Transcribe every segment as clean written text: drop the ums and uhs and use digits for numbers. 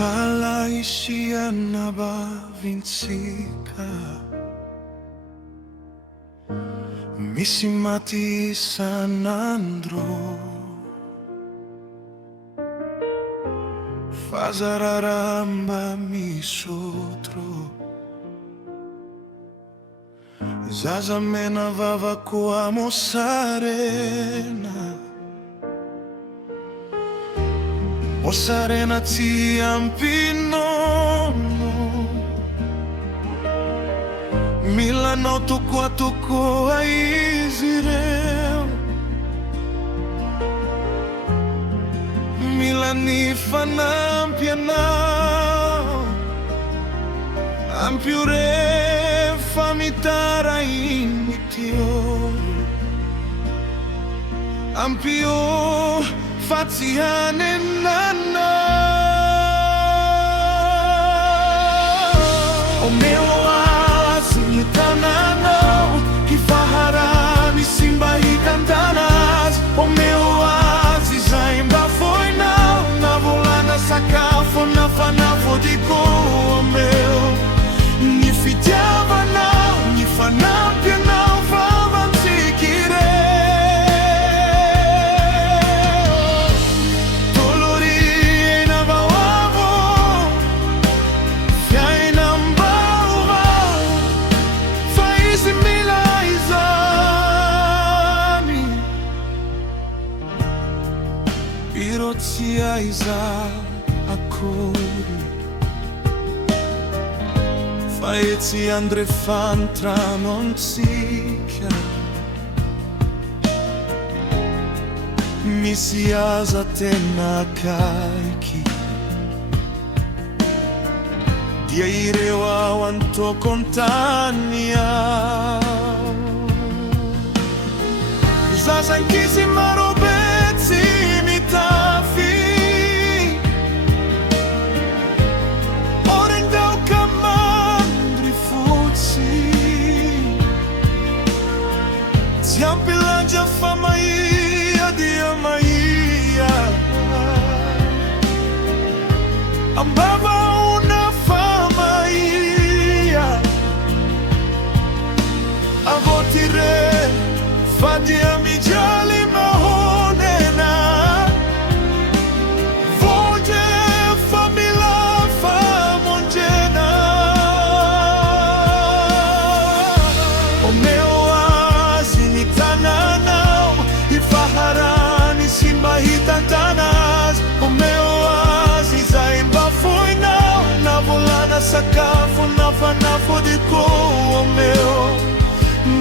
Palaisia na bavinsika, misi mati sanandro, fazararamba misotro, zazamena vava kwa mosarena, mosarena ti ampinono, Milano tuko a Israel, Milani fanampianao, ampiure famitara initio, ampio faziane nana. O meu oásis tananão, que farrarani simba e cantanas. O meu oásis ainda foi na volana sacafo na fanafo de o meu. Ni fitiava não, ni fanampia não, favam se querer. Iza akori Faezi andre fantra non sikia Misiasa tena kaiki Diaire wa wanto kontania Zazankisi marobetsi mitafi Siampilangia famaia dia maia Ambava una famaia Avotire fadia mijali mahonena Voje famila famongena O meu Faharani simba hitantanas. O meu oásis ainda foi na volana sacafo na fanafo de o meu.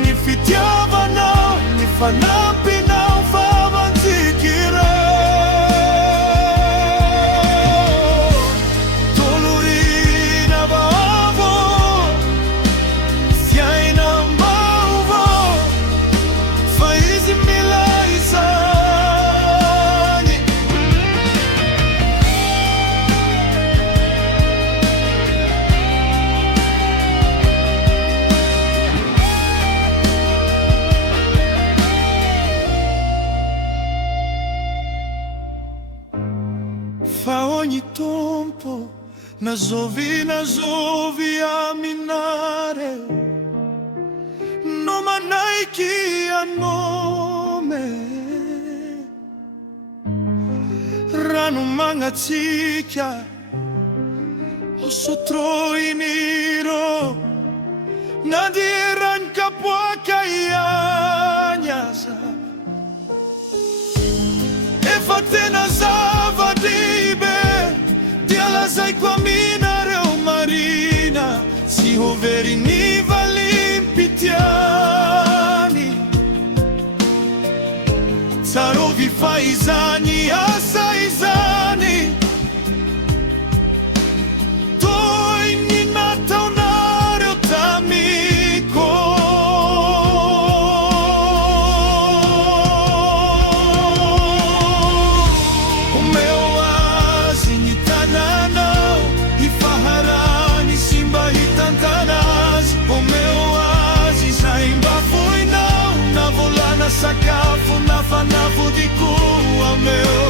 Ni fitiava não, ni fanampi não, favam se querer. Dolorina vavo, fiaina mauvo, faz fa ogni tempo nazovi a minare non manai chi a nome rano mangazikia o sotro in iro nadiran kapwa kayanyasa e fatena zavadibe diala sai qua minare o marina si overi nivali pitiani sarovi faizani asaizani toi ninata unare o tamiko Sacafo na fanafo de cua meu